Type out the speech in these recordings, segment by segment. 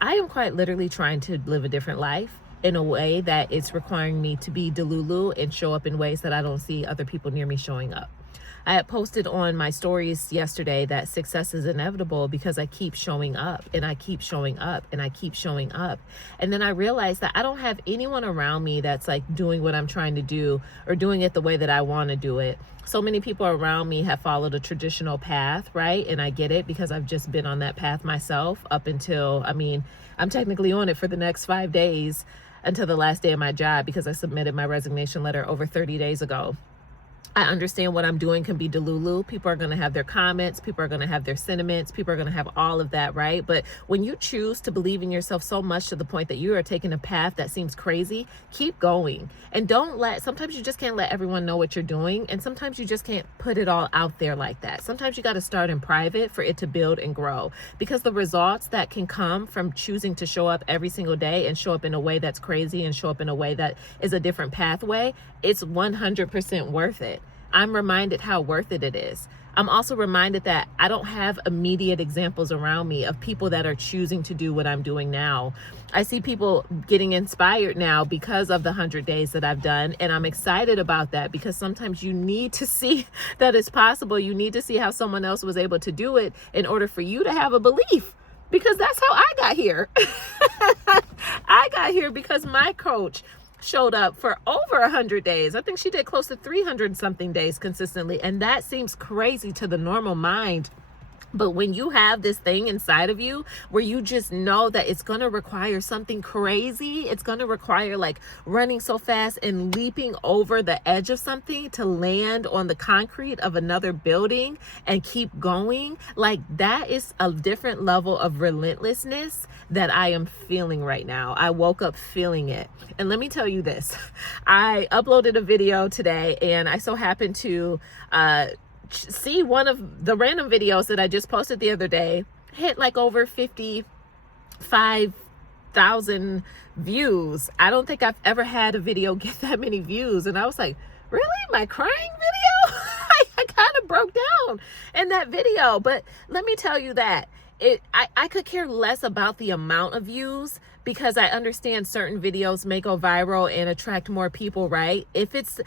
I am quite literally trying to live a different life in a way that it's requiring me to be Delulu and show up in ways that I don't see other people near me showing up. I had posted on my stories yesterday that success is inevitable because I keep showing up and I keep showing up and I keep showing up. And then I realized that I don't have anyone around me that's like doing what I'm trying to do or doing it the way that I want to do it. So many people around me have followed a traditional path, right? And I get it because I've just been on that path myself up until, I'm technically on it for the next 5 days until the last day of my job because I submitted my resignation letter over 30 days ago. I understand what I'm doing can be delulu. People are going to have their comments. People are going to have their sentiments. People are going to have all of that, right? But when you choose to believe in yourself so much to the point that you are taking a path that seems crazy, keep going. And sometimes you just can't let everyone know what you're doing. And sometimes you just can't put it all out there like that. Sometimes you got to start in private for it to build and grow, because the results that can come from choosing to show up every single day and show up in a way that's crazy and show up in a way that is a different pathway, it's 100% worth it. I'm reminded how worth it is. I'm also reminded that I don't have immediate examples around me of people that are choosing to do what I'm doing now. I see people getting inspired now because of the 100 days that I've done. And I'm excited about that because sometimes you need to see that it's possible. You need to see how someone else was able to do it in order for you to have a belief. Because that's how I got here. I got here because my coach showed up for over 100 days. I think she did close to 300 something days consistently. And that seems crazy to the normal mind. But when you have this thing inside of you where you just know that it's going to require something crazy, it's going to require like running so fast and leaping over the edge of something to land on the concrete of another building and keep going, like that is a different level of relentlessness that I am feeling right now. I woke up feeling it. And let me tell you this, I uploaded a video today and I so happened to see one of the random videos that I just posted the other day hit like over 55,000 views. I don't think I've ever had a video get that many views. And I was like, really? My crying video? I kind of broke down in that video. But let me tell you that I could care less about the amount of views because I understand certain videos may go viral and attract more people, right? If it's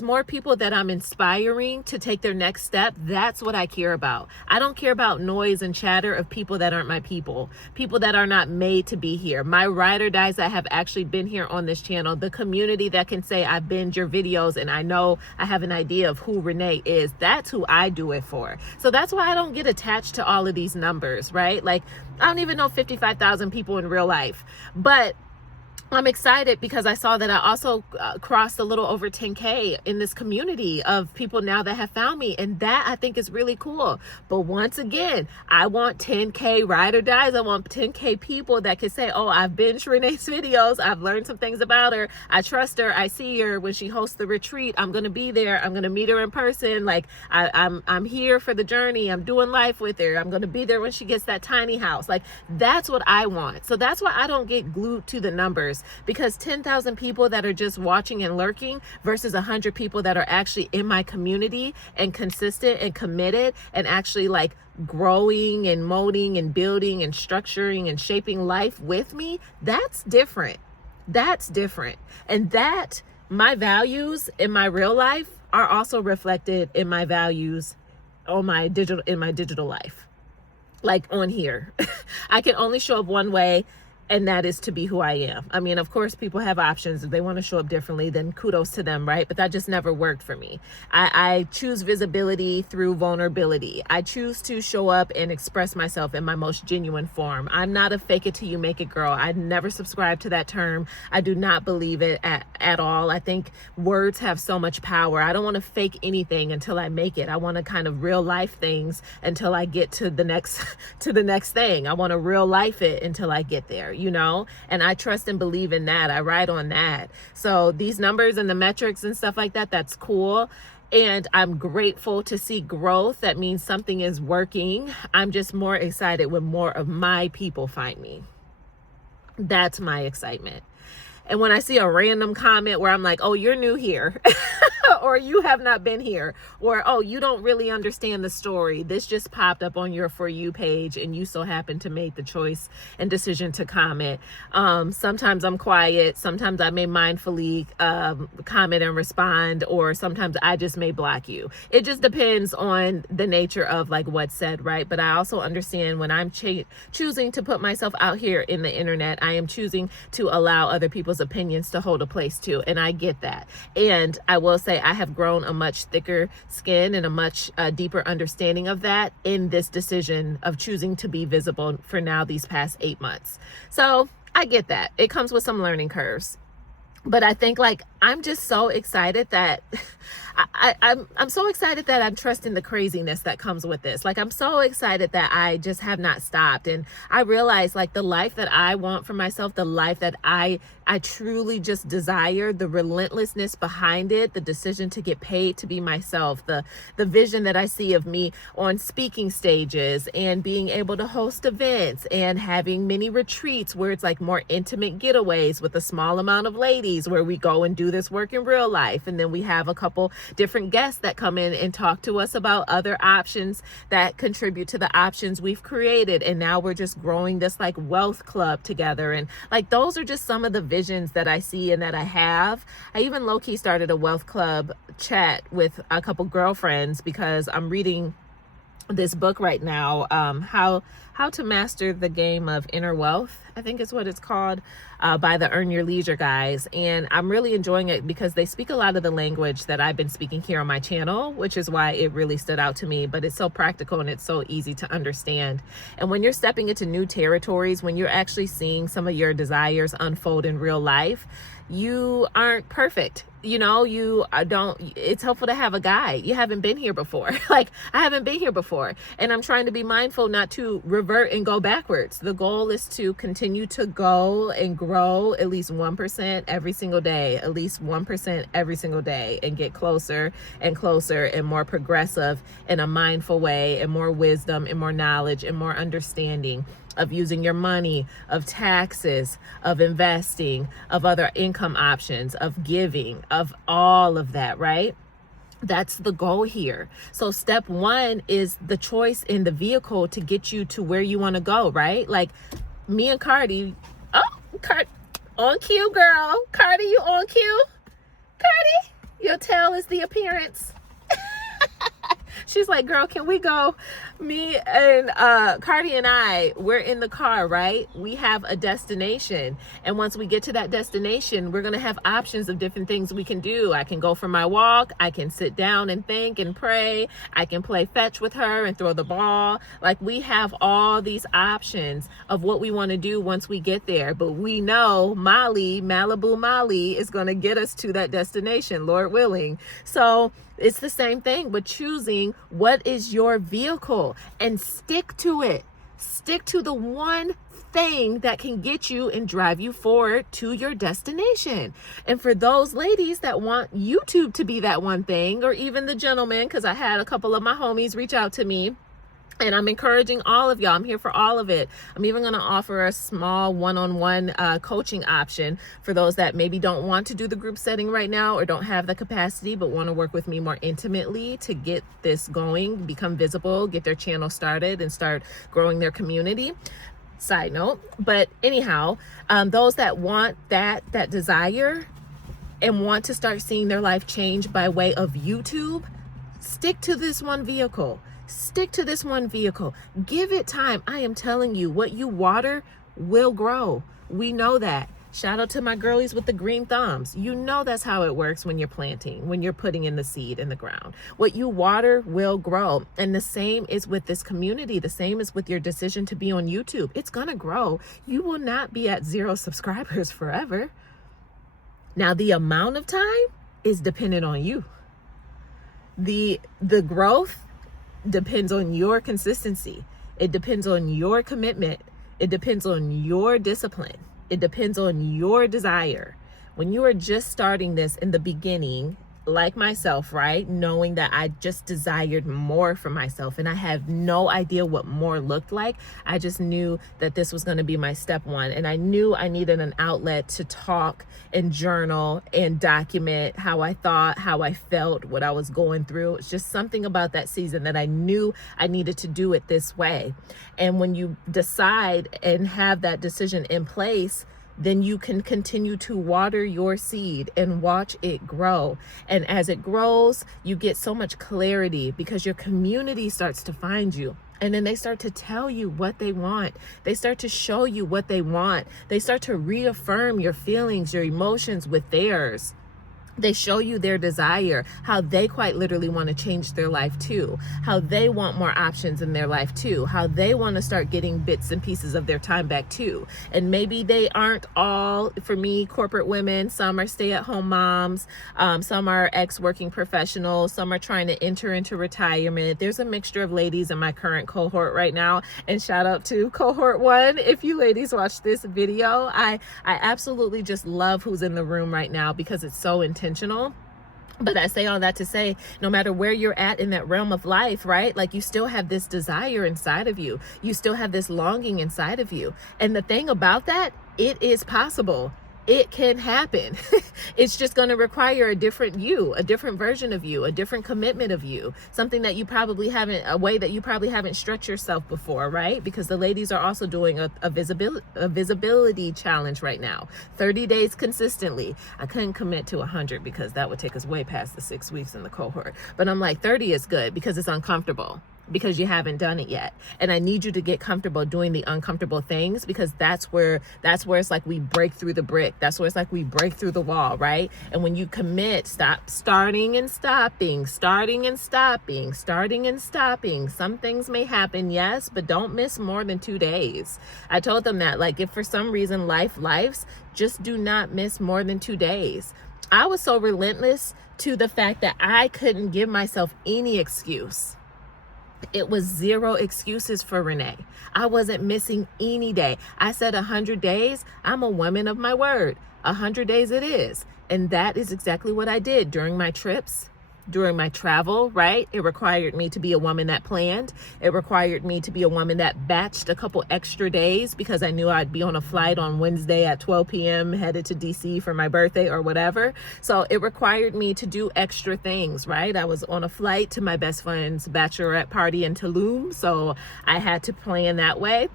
more people that I'm inspiring to take their next step, that's what I care about. I don't care about noise and chatter of people that aren't my people that are not made to be here. My ride or dies that have actually been here on this channel, the community that can say I've binged your videos and I know I have an idea of who Renee is. That's who I do it for. So that's why I don't get attached to all of these numbers, right? Like I don't even know 55,000 people in real life. But I'm excited because I saw that I also crossed a little over 10K in this community of people now that have found me. And that I think is really cool. But once again, I want 10K ride or dies. I want 10K people that can say, oh, I've binged Renee's videos. I've learned some things about her. I trust her. I see her when she hosts the retreat. I'm going to be there. I'm going to meet her in person. Like I'm here for the journey. I'm doing life with her. I'm going to be there when she gets that tiny house. Like that's what I want. So that's why I don't get glued to the numbers. Because 10,000 people that are just watching and lurking versus 100 people that are actually in my community and consistent and committed and actually like growing and molding and building and structuring and shaping life with me, that's different. That's different. And that my values in my real life are also reflected in my values in my digital life. Like on here, I can only show up one way. And that is to be who I am. I mean, of course, people have options. If they want to show up differently, then kudos to them, right? But that just never worked for me. I choose visibility through vulnerability. I choose to show up and express myself in my most genuine form. I'm not a fake it till you make it girl. I never subscribe to that term. I do not believe it at all. I think words have so much power. I don't want to fake anything until I make it. I want to kind of real life things until I get to the next thing. I want to real life it until I get there. You know, and I trust and believe in that. I ride on that. So these numbers and the metrics and stuff like that, that's cool. And I'm grateful to see growth. That means something is working. I'm just more excited when more of my people find me. That's my excitement. And when I see a random comment where I'm like, oh, you're new here, or you have not been here, or, oh, you don't really understand the story. This just popped up on your For You page and you so happen to make the choice and decision to comment. Sometimes I'm quiet. Sometimes I may mindfully comment and respond, or sometimes I just may block you. It just depends on the nature of like what's said, right? But I also understand when I'm choosing to put myself out here in the internet, I am choosing to allow other people's opinions to hold a place too. And I get that. And I will say I have grown a much thicker skin and a much deeper understanding of that in this decision of choosing to be visible for now these past 8 months. So I get that. It comes with some learning curves. But I think like I'm just so excited that I'm so excited that I'm trusting the craziness that comes with this. Like I'm so excited that I just have not stopped. And I realize like the life that I want for myself, the life that I truly just desire, the relentlessness behind it, the decision to get paid to be myself, the vision that I see of me on speaking stages and being able to host events and having mini retreats where it's like more intimate getaways with a small amount of ladies where we go and do this work in real life. And then we have a couple different guests that come in and talk to us about other options that contribute to the options we've created. And now we're just growing this like wealth club together. And like those are just some of the visions that I see and that I have. I even low-key started a wealth club chat with a couple girlfriends because I'm reading this book right now, how to Master the Game of Inner Wealth, I think is what it's called, by the Earn Your Leisure guys. And I'm really enjoying it because they speak a lot of the language that I've been speaking here on my channel, which is why it really stood out to me. But it's so practical and it's so easy to understand. And when you're stepping into new territories, when you're actually seeing some of your desires unfold in real life, you aren't perfect. You know, it's helpful to have a guide. You haven't been here before. Like I haven't been here before. And I'm trying to be mindful not to revert and go backwards. The goal is to continue to go and grow at least 1% every single day, at least 1% every single day, and get closer and closer and more progressive in a mindful way, and more wisdom and more knowledge and more understanding of using your money, of taxes, of investing, of other income options, of giving, of all of that, right? That's the goal here. So step one is the choice in the vehicle to get you to where you want to go, right? Like me and Cardi, on cue, girl. Cardi, you on cue? Cardi, your tail is the appearance. She's like, girl, can we go? Me and Cardi and we're in the car, right? We have a destination. And once we get to that destination, we're going to have options of different things we can do. I can go for my walk. I can sit down and think and pray. I can play fetch with her and throw the ball. Like we have all these options of what we want to do once we get there. But we know Malibu Molly is going to get us to that destination, Lord willing. So it's the same thing with choosing what is your vehicle and stick to it. Stick to the one thing that can get you and drive you forward to your destination. And for those ladies that want YouTube to be that one thing, or even the gentlemen, because I had a couple of my homies reach out to me. And I'm encouraging all of y'all. I'm here for all of it. I'm even going to offer a small one-on-one coaching option for those that maybe don't want to do the group setting right now or don't have the capacity, but want to work with me more intimately to get this going, become visible, get their channel started, and start growing their community. Side note. But anyhow, those that want that desire and want to start seeing their life change by way of YouTube, stick to this one vehicle. Stick to this one vehicle. Give it time. I am telling you, what you water will grow. We know that. Shout out to my girlies with the green thumbs. You know that's how it works when you're planting, when you're putting in the seed in the ground. What you water will grow. And the same is with this community. The same is with your decision to be on YouTube. It's going to grow. You will not be at 0 subscribers forever. Now, the amount of time is dependent on you. The growth depends on your consistency. It depends on your commitment. It depends on your discipline. It depends on your desire. When you are just starting this in the beginning, like myself, right? Knowing that I just desired more for myself and I have no idea what more looked like. I just knew that this was going to be my step one. And I knew I needed an outlet to talk and journal and document how I thought, how I felt, what I was going through. It's just something about that season that I knew I needed to do it this way. And when you decide and have that decision in place, then you can continue to water your seed and watch it grow. And as it grows, you get so much clarity because your community starts to find you. And then they start to tell you what they want. They start to show you what they want. They start to reaffirm your feelings, your emotions with theirs. They show you their desire, how they quite literally want to change their life too, how they want more options in their life too, how they want to start getting bits and pieces of their time back too. And maybe they aren't all, for me, corporate women. Some are stay-at-home moms, some are ex-working professionals, some are trying to enter into retirement. There's a mixture of ladies in my current cohort right now. And shout out to Cohort 1. If you ladies watch this video, I absolutely just love who's in the room right now because it's so intentional. But I say all that to say, no matter where you're at in that realm of life, right? Like you still have this desire inside of you. You still have this longing inside of you. And the thing about that, it is possible. It can happen. It's just going to require a different you, a different version of you, a different commitment of you, something that you probably haven't, a way that you probably haven't stretched yourself before, right? Because the ladies are also doing a visibility challenge right now, 30 days consistently. I couldn't commit to 100 because that would take us way past the 6 weeks in the cohort. But I'm like, 30 is good because it's uncomfortable, because you haven't done it yet. And I need you to get comfortable doing the uncomfortable things, because that's where it's like we break through the brick. That's where it's like we break through the wall, right? And when you commit, stop starting and stopping, starting and stopping, starting and stopping. Some things may happen, yes, but don't miss more than 2 days. I told them that, like, if for some reason lives, just do not miss more than 2 days. I was so relentless to the fact that I couldn't give myself any excuse. It was 0 excuses for Renee. I wasn't missing any day. I said 100 days. I'm a woman of my word. 100 days it is. And that is exactly what I did during my trips, during my travel, right? It required me to be a woman that planned. It required me to be a woman that batched a couple extra days because I knew I'd be on a flight on Wednesday at 12 p.m. headed to DC for my birthday or whatever. So it required me to do extra things, right? I was on a flight to my best friend's bachelorette party in Tulum, so I had to plan that way.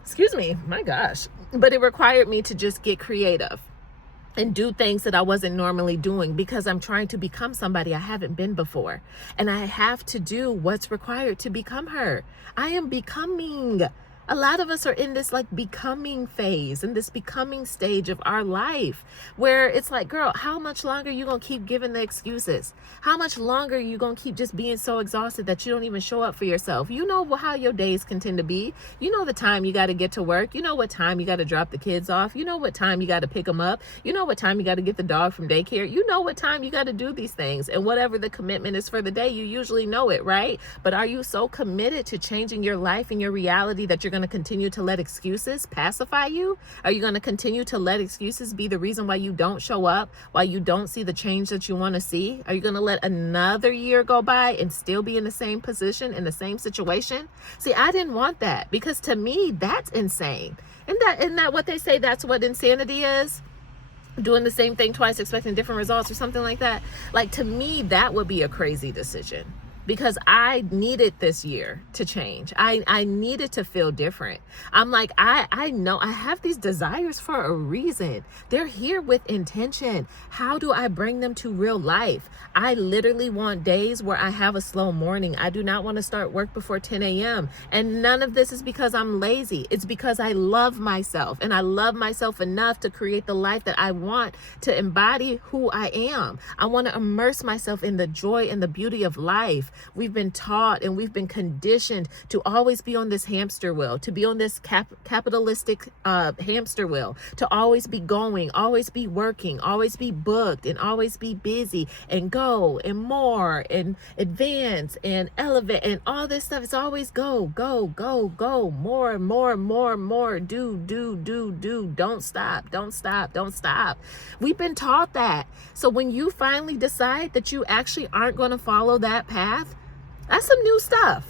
Excuse me, my gosh. But it required me to just get creative and do things that I wasn't normally doing because I'm trying to become somebody I haven't been before. And I have to do what's required to become her. I am becoming. A lot of us are in this like becoming phase, in this becoming stage of our life where it's like, girl, how much longer are you going to keep giving the excuses? How much longer are you going to keep just being so exhausted that you don't even show up for yourself? You know how your days can tend to be. You know the time you got to get to work. You know what time you got to drop the kids off. You know what time you got to pick them up. You know what time you got to get the dog from daycare. You know what time you got to do these things. And whatever the commitment is for the day, you usually know it, right? But are you so committed to changing your life and your reality that you're going to continue to let excuses pacify you? Are you going to continue to let excuses be the reason why you don't show up, why you don't see the change that you want to see? Are you going to let another year go by and still be in the same position, in the same situation? See, I didn't want that, because to me, that's insane. Isn't that what they say? That's what insanity is? Doing the same thing twice, expecting different results or something like that. Like, to me, that would be a crazy decision. Because I needed this year to change. I needed to feel different. I'm like, I know I have these desires for a reason. They're here with intention. How do I bring them to real life? I literally want days where I have a slow morning. I do not want to start work before 10 a.m. And none of this is because I'm lazy. It's because I love myself, and I love myself enough to create the life that I want, to embody who I am. I want to immerse myself in the joy and the beauty of life. We've been taught and we've been conditioned to always be on this hamster wheel, to be on this capitalistic hamster wheel, to always be going, always be working, always be booked, and always be busy and go and more and advance and elevate and all this stuff. It's always go, go, go, go, more, more, more, more, do, don't stop, don't stop, don't stop. We've been taught that. So when you finally decide that you actually aren't going to follow that path, that's some new stuff.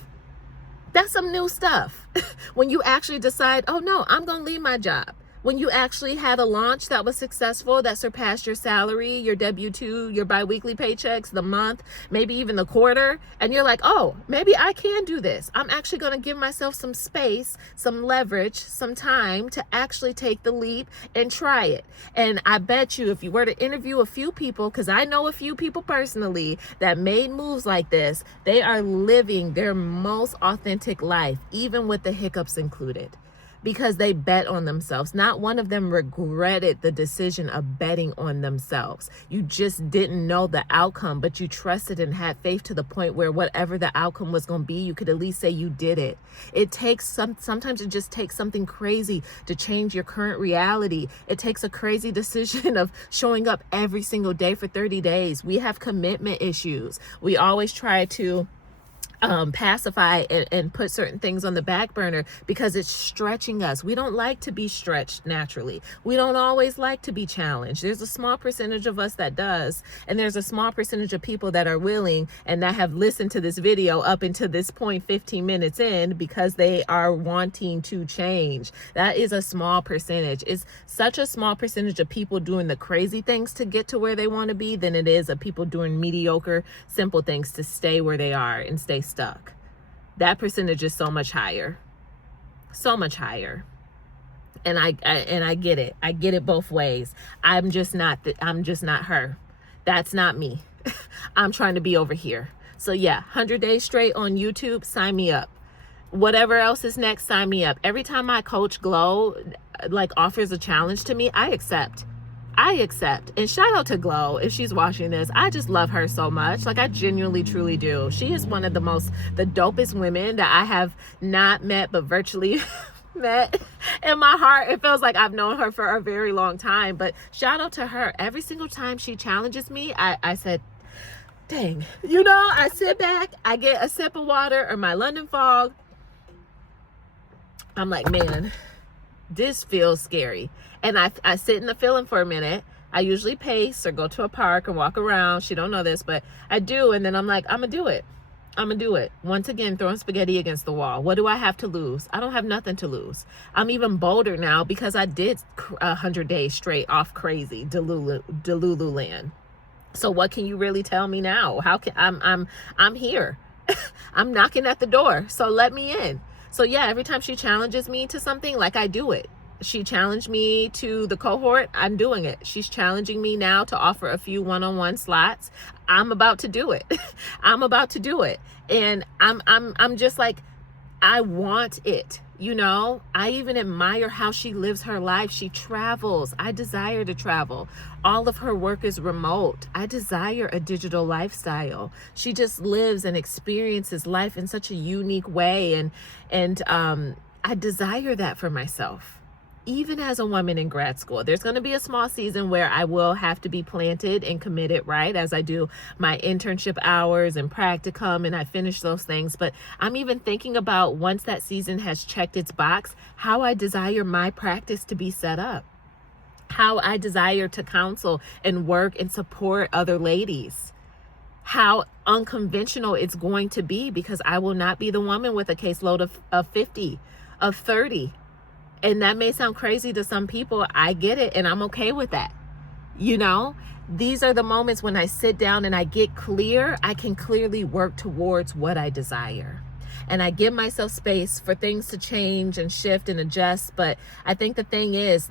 That's some new stuff. When you actually decide, oh no, I'm going to leave my job. When you actually had a launch that was successful, that surpassed your salary, your W-2, your biweekly paychecks, the month, maybe even the quarter, and you're like, oh, maybe I can do this. I'm actually going to give myself some space, some leverage, some time to actually take the leap and try it. And I bet you if you were to interview a few people, because I know a few people personally that made moves like this, they are living their most authentic life, even with the hiccups included, because they bet on themselves. Not one of them regretted the decision of betting on themselves. You just didn't know the outcome, but you trusted and had faith to the point where whatever the outcome was going to be, you could at least say you did it. It takes sometimes it just takes something crazy to change your current reality. It takes a crazy decision of showing up every single day for 30 days. We have commitment issues. We always try to pacify and put certain things on the back burner because it's stretching us. We don't like to be stretched naturally. We don't always like to be challenged. There's a small percentage of us that does, and there's a small percentage of people that are willing and that have listened to this video up until this point 15 minutes in because they are wanting to change. That is a small percentage. It's such a small percentage of people doing the crazy things to get to where they want to be than it is of people doing mediocre, simple things to stay where they are and stay stuck. That percentage is so much higher, so much higher. And I get it. I get it both ways. I'm just not her. That's not me. I'm trying to be over here. So yeah, 100 days straight on YouTube, sign me up. Whatever else is next, sign me up. Every time my coach Glow offers a challenge to me, I accept. And shout out to Glow if she's watching this. I just love her so much. I genuinely truly do. She is one of the dopest women that I have not met but virtually met. In my heart, it feels like I've known her for a very long time, but shout out to her. Every single time she challenges me, I said, dang, I sit back, I get a sip of water or my London fog. I'm like, man, this feels scary. And I sit in the feeling for a minute. I usually pace or go to a park and walk around. She don't know this, but I do. And then I'm like, I'm going to do it. I'm going to do it. Once again, throwing spaghetti against the wall. What do I have to lose? I don't have nothing to lose. I'm even bolder now because I did 100 days straight off crazy Delulu land. So what can you really tell me now? I'm here. I'm knocking at the door. So let me in. So yeah, every time she challenges me to something, I do it. She challenged me to the cohort. I'm doing it. She's challenging me now to offer a few one-on-one slots. I'm about to do it. I'm about to do it. And I'm just I want it. I even admire how she lives her life. She travels. I desire to travel. All of her work is remote. I desire a digital lifestyle. She just lives and experiences life in such a unique way. And I desire that for myself. Even as a woman in grad school, there's going to be a small season where I will have to be planted and committed, right? As I do my internship hours and practicum and I finish those things. But I'm even thinking about once that season has checked its box, how I desire my practice to be set up, how I desire to counsel and work and support other ladies, how unconventional it's going to be because I will not be the woman with a caseload of 50, of 30. And that may sound crazy to some people. I get it. And I'm okay with that. These are the moments when I sit down and I get clear. I can clearly work towards what I desire. And I give myself space for things to change and shift and adjust. But I think the thing is,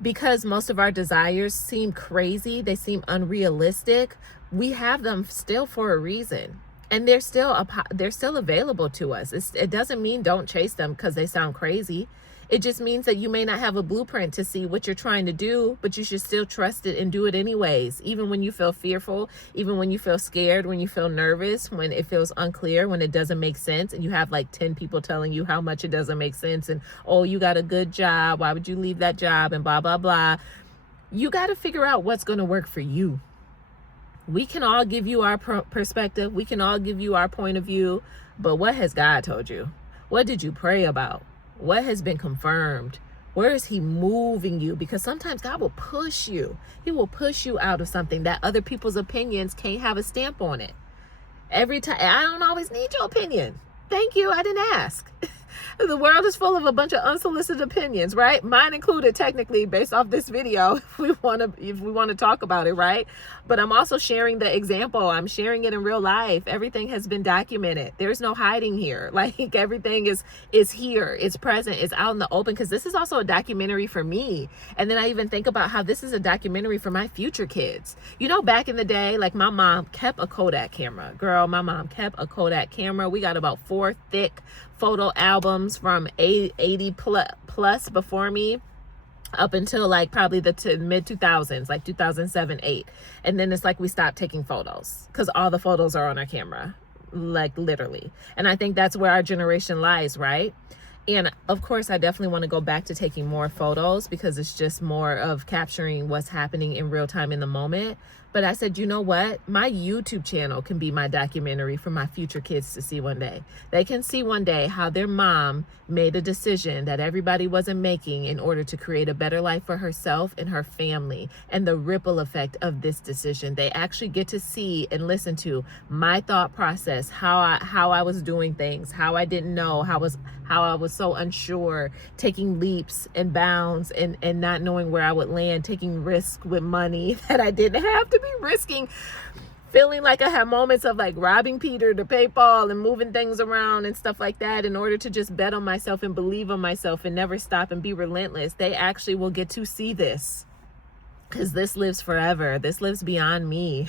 because most of our desires seem crazy, they seem unrealistic, we have them still for a reason. And they're still available to us. It doesn't mean don't chase them because they sound crazy. It just means that you may not have a blueprint to see what you're trying to do, but you should still trust it and do it anyways. Even when you feel fearful, even when you feel scared, when you feel nervous, when it feels unclear, when it doesn't make sense, and you have like 10 people telling you how much it doesn't make sense, and, oh, you got a good job, why would you leave that job, and blah, blah, blah. You got to figure out what's going to work for you. We can all give you our perspective. We can all give you our point of view. But what has God told you? What did you pray about? What has been confirmed? Where is he moving you? Because sometimes God will push you. He will push you out of something that other people's opinions can't have a stamp on it. Every time, I don't always need your opinion. Thank you, I didn't ask. The world is full of a bunch of unsolicited opinions, right? Mine included, technically, based off this video, if we want to talk about it, right? But I'm also sharing the example. I'm sharing it in real life. Everything has been documented. There's no hiding here. Like, everything is here. It's present. It's out in the open, because this is also a documentary for me. And then I even think about how this is a documentary for my future kids. You know, back in the day, like, my mom kept a Kodak camera. Girl, my mom kept a Kodak camera. We got about 4 thick photo albums from 80 plus before me, up until like probably the mid 2000s, like 2007, 8. And then it's like we stopped taking photos because all the photos are on our camera, like literally. And I think that's where our generation lies, right? And of course, I definitely want to go back to taking more photos, because it's just more of capturing what's happening in real time in the moment. But I said, you know what? My YouTube channel can be my documentary for my future kids to see one day. They can see one day how their mom made a decision that everybody wasn't making in order to create a better life for herself and her family, and the ripple effect of this decision. They actually get to see and listen to my thought process, how I was doing things, how I didn't know, how I was so unsure, taking leaps and bounds and not knowing where I would land, taking risks with money that I didn't have to be risking, feeling like I had moments of like robbing Peter to pay Paul and moving things around and stuff like that in order to just bet on myself and believe on myself and never stop and be relentless. They actually will get to see this, because this lives forever. This lives beyond me.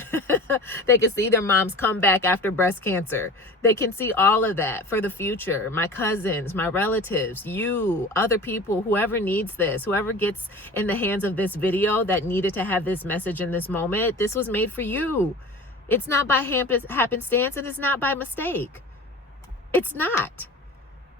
They can see their moms come back after breast cancer. They can see all of that for the future. My cousins, my relatives, you, other people, whoever needs this, whoever gets in the hands of this video that needed to have this message in this moment, this was made for you. It's not by happenstance, and it's not by mistake. It's not.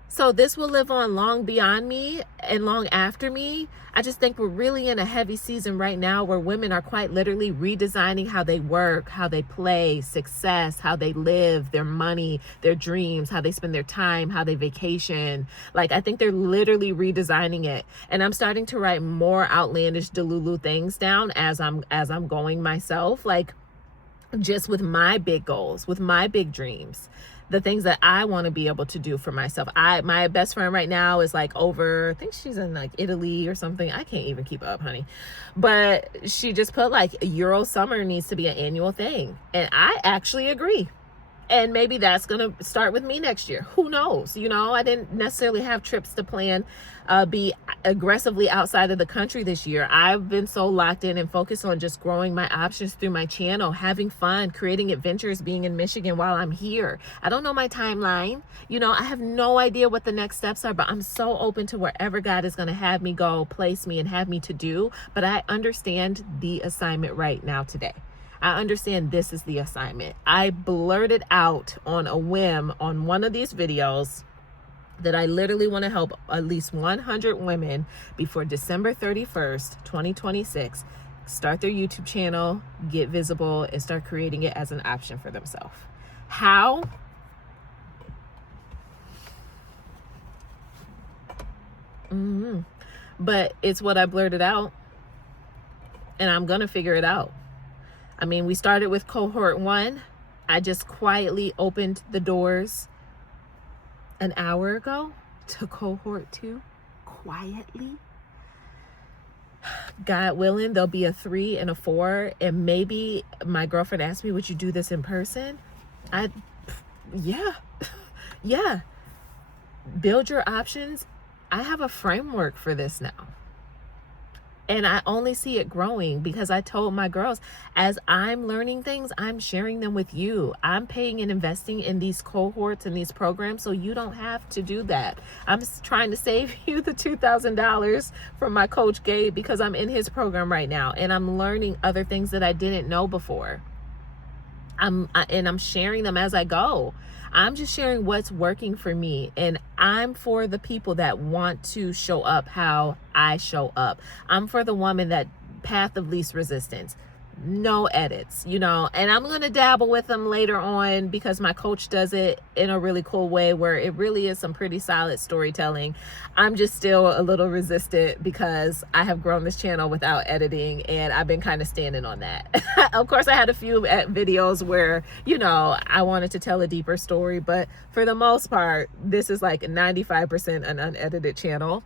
So this will live on long beyond me and long after me. I just think we're really in a heavy season right now where women are quite literally redesigning how they work, how they play, success, how they live, their money, their dreams, how they spend their time, how they vacation. Like, I think they're literally redesigning it. And I'm starting to write more outlandish Delulu things down as I'm going myself, like just with my big goals, with my big dreams. The things that I want to be able to do for myself. My best friend right now is like over, I think she's in like Italy or something. I can't even keep up, honey. But she just put like Euro summer needs to be an annual thing. And I actually agree. And maybe that's going to start with me next year. Who knows? You know, I didn't necessarily have trips to plan, be aggressively outside of the country this year. I've been so locked in and focused on just growing my options through my channel, having fun, creating adventures, being in Michigan while I'm here. I don't know my timeline. You know, I have no idea what the next steps are, but I'm so open to wherever God is going to have me go, place me, and have me to do. But I understand the assignment right now today. I understand this is the assignment. I blurted out on a whim on one of these videos that I literally want to help at least 100 women before December 31st, 2026, start their YouTube channel, get visible, and start creating it as an option for themselves. How? But it's what I blurted out, and I'm going to figure it out. I mean, we started with Cohort 1. I just quietly opened the doors an hour ago to Cohort 2, quietly. God willing, there'll be a 3 and a 4. And maybe my girlfriend asked me, would you do this in person? Yeah. Build your options. I have a framework for this now. And I only see it growing because I told my girls, as I'm learning things, I'm sharing them with you. I'm paying and investing in these cohorts and these programs so you don't have to do that. I'm trying to save you the $2,000 from my coach Gabe because I'm in his program right now and I'm learning other things that I didn't know before. I'm sharing them as I go. I'm just sharing what's working for me, and I'm for the people that want to show up how I show up. I'm for the woman that path of least resistance. No edits, and I'm going to dabble with them later on because my coach does it in a really cool way where it really is some pretty solid storytelling. I'm just still a little resistant because I have grown this channel without editing and I've been kind of standing on that. Of course, I had a few videos where, I wanted to tell a deeper story, but for the most part, this is like 95% an unedited channel.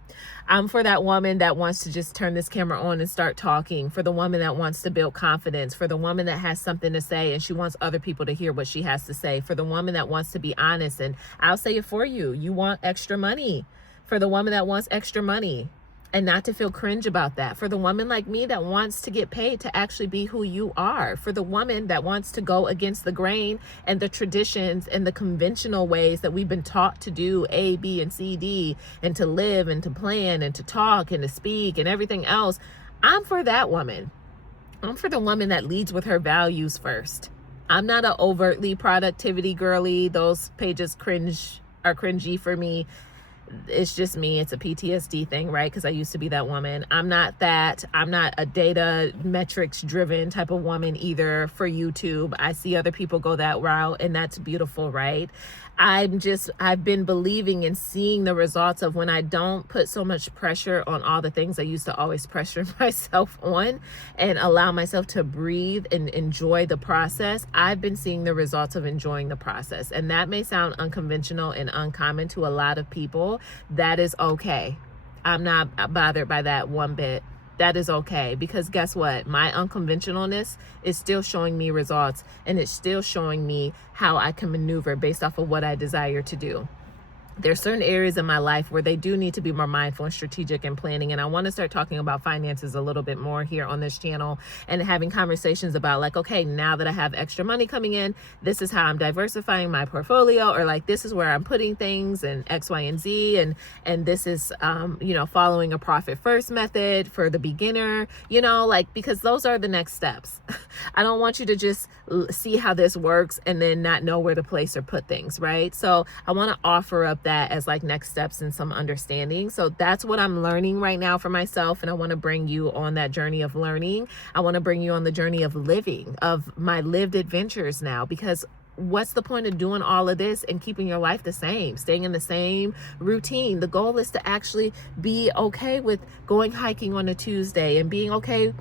I'm for that woman that wants to just turn this camera on and start talking, for the woman that wants to build confidence, for the woman that has something to say and she wants other people to hear what she has to say, for the woman that wants to be honest, and I'll say it for you, you want extra money, for the woman that wants extra money and not to feel cringe about that, for the woman like me that wants to get paid to actually be who you are, for the woman that wants to go against the grain and the traditions and the conventional ways that we've been taught to do A, B, and C, D, and to live and to plan and to talk and to speak and everything else. I'm for that woman. I'm for the woman that leads with her values first. I'm not an overtly productivity girly. Those pages are cringy for me. It's just me. It's a PTSD thing, right? Because I used to be that woman. I'm not that. I'm not a data metrics driven type of woman either for YouTube. I see other people go that route and that's beautiful, right? I've been believing and seeing the results of when I don't put so much pressure on all the things I used to always pressure myself on and allow myself to breathe and enjoy the process. I've been seeing the results of enjoying the process. And that may sound unconventional and uncommon to a lot of people. That is okay. I'm not bothered by that one bit. That is okay, because guess what? My unconventionalness is still showing me results, and it's still showing me how I can maneuver based off of what I desire to do. There's certain areas in my life where they do need to be more mindful and strategic and planning. And I want to start talking about finances a little bit more here on this channel and having conversations about like, okay, now that I have extra money coming in, this is how I'm diversifying my portfolio, or like, this is where I'm putting things and X, Y, and Z. And this is, following a profit first method for the beginner, because those are the next steps. I don't want you to just see how this works and then not know where to place or put things, right? So I want to offer up that as like next steps and some understanding. So that's what I'm learning right now for myself. And I want to bring you on that journey of learning. I want to bring you on the journey of living, of my lived adventures now, because what's the point of doing all of this and keeping your life the same, staying in the same routine? The goal is to actually be okay with going hiking on a Tuesday and being okay,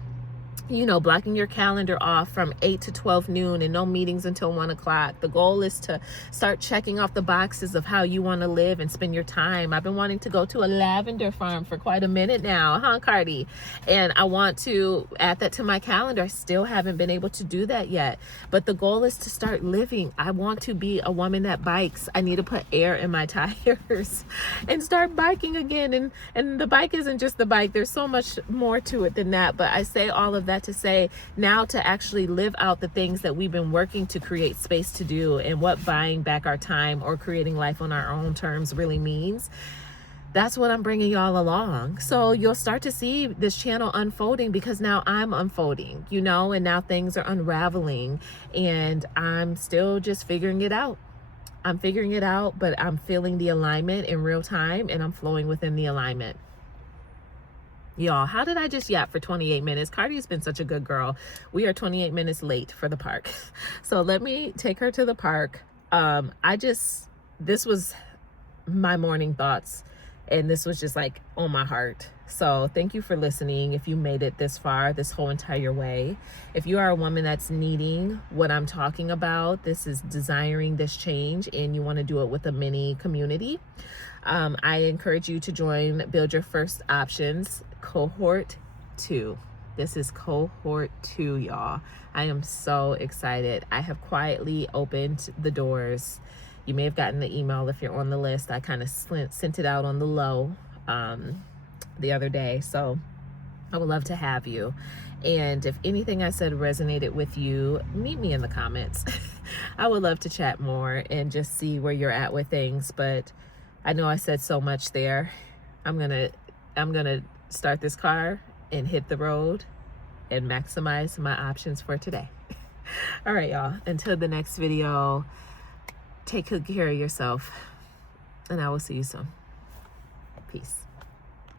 blocking your calendar off from 8 to 12 noon and no meetings until 1 o'clock. The goal is to start checking off the boxes of how you want to live and spend your time. I've been wanting to go to a lavender farm for quite a minute now, Cardi? And I want to add that to my calendar. I still haven't been able to do that yet. But the goal is to start living. I want to be a woman that bikes. I need to put air in my tires and start biking again. And the bike isn't just the bike. There's so much more to it than that. But I say all of that to say now to actually live out the things that we've been working to create space to do, and what buying back our time or creating life on our own terms really means. That's what I'm bringing y'all along. So you'll start to see this channel unfolding because now I'm unfolding, and now things are unraveling and I'm still just figuring it out. I'm figuring it out, but I'm feeling the alignment in real time and I'm flowing within the alignment. Y'all, how did I just yap for 28 minutes? Cardi's been such a good girl. We are 28 minutes late for the park. So let me take her to the park. This was my morning thoughts, and this was just like on my heart. So thank you for listening. If you made it this far, this whole entire way, if you are a woman that's needing what I'm talking about, this is desiring this change and you want to do it with a mini community, I encourage you to join Build Your First Options Cohort 2. This is Cohort 2, y'all. I am so excited. I have quietly opened the doors. You may have gotten the email if you're on the list. I kind of sent it out on the low the other day. So I would love to have you. And if anything I said resonated with you, meet me in the comments. I would love to chat more and just see where you're at with things. But I know I said so much there. I'm gonna start this car and hit the road and maximize my options for today. All right, y'all. Until the next video, take good care of yourself, and I will see you soon. Peace.